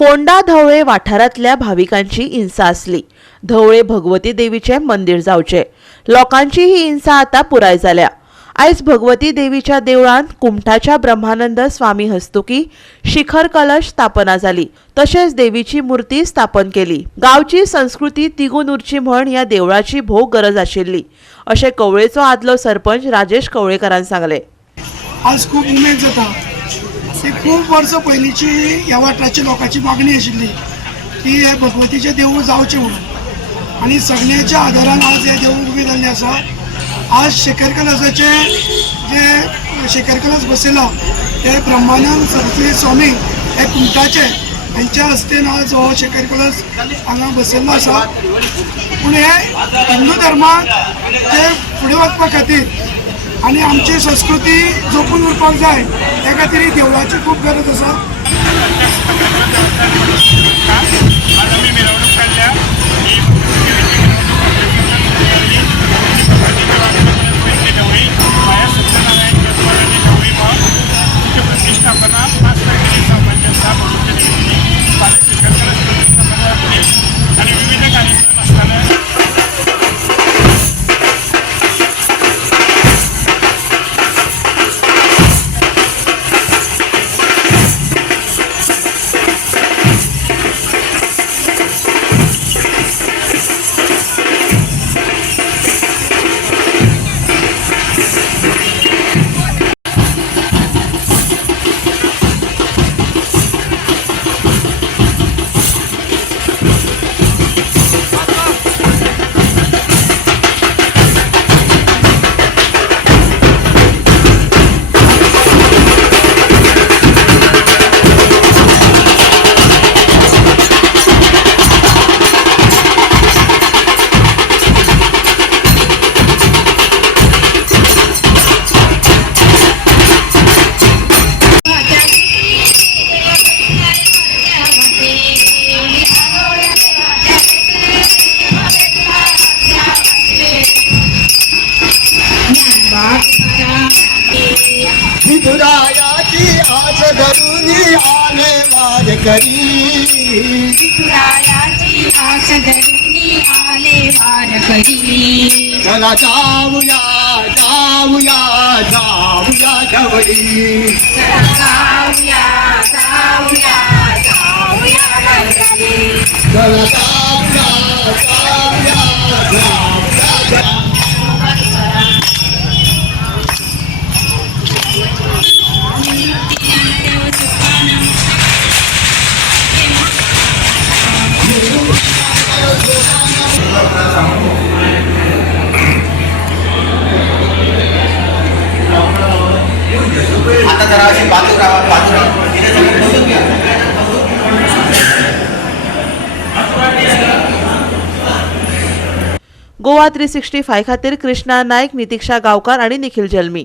फोंडा-धवळे वाठारांतल्या भाविकांची हिंसा आसली। धवळे भगवती देवीचे मंदिर जावचे, लोकांची ही हिंसा आता पुराय जाल्या। आयज भगवती देवीच्या देवळांत कुमठाच्या ब्रह्मानंद स्वामी हस्तुकी शिखर कलश स्थापना जाली, तशेंच देवीची मूर्ती स्थापन केली। गांवची संस्कृती तिगून उरची म्हण ह्या देवळाची भोव गरज आशिल्ली, अशें कवळेचो आदलो सरपंच राजेश कवळेकारान सांगले। आज खूप उमेद जाता। ती खूप वर्ष पयलींची ह्या वाठाराच्या लोकांची मागणी आशिल्ली की हे भगवतीचे देवूळ जावचें म्हणून, आनी सगळ्यांच्या आदारान आज हे देवूळ उबें जाल्लें आसा। आज शिखर कलशाचे जे शिखर कलश बसयला ते ब्रह्मानंद सरस्वती स्वामी हे कुमठाचे हांच्या हस्तेन आज हो शिखर कलश हांगा बसयल्लो आसा। पूण हे हिंदू धर्माक ते फुडें वचपा खातीर आनी आमची संस्कृती जपून उरपाक जाय, त्या खातीर ही देवळाची खूप गरज आसा। विठुरायाची आस धरुनी आले वारकरी, विठुरायाची आस धरुनी आले वारकरी। चला जाऊया जाऊया जाऊया ढवळी, जाऊया जाऊया जाऊया ढवळी, चला जाऊया जाऊया जाऊया। आता जरा अशी बाजू राहा गोवा 365 खातीर कृष्णा नायक, नितीक्षा गांवकार आणि निखिल जल्मी।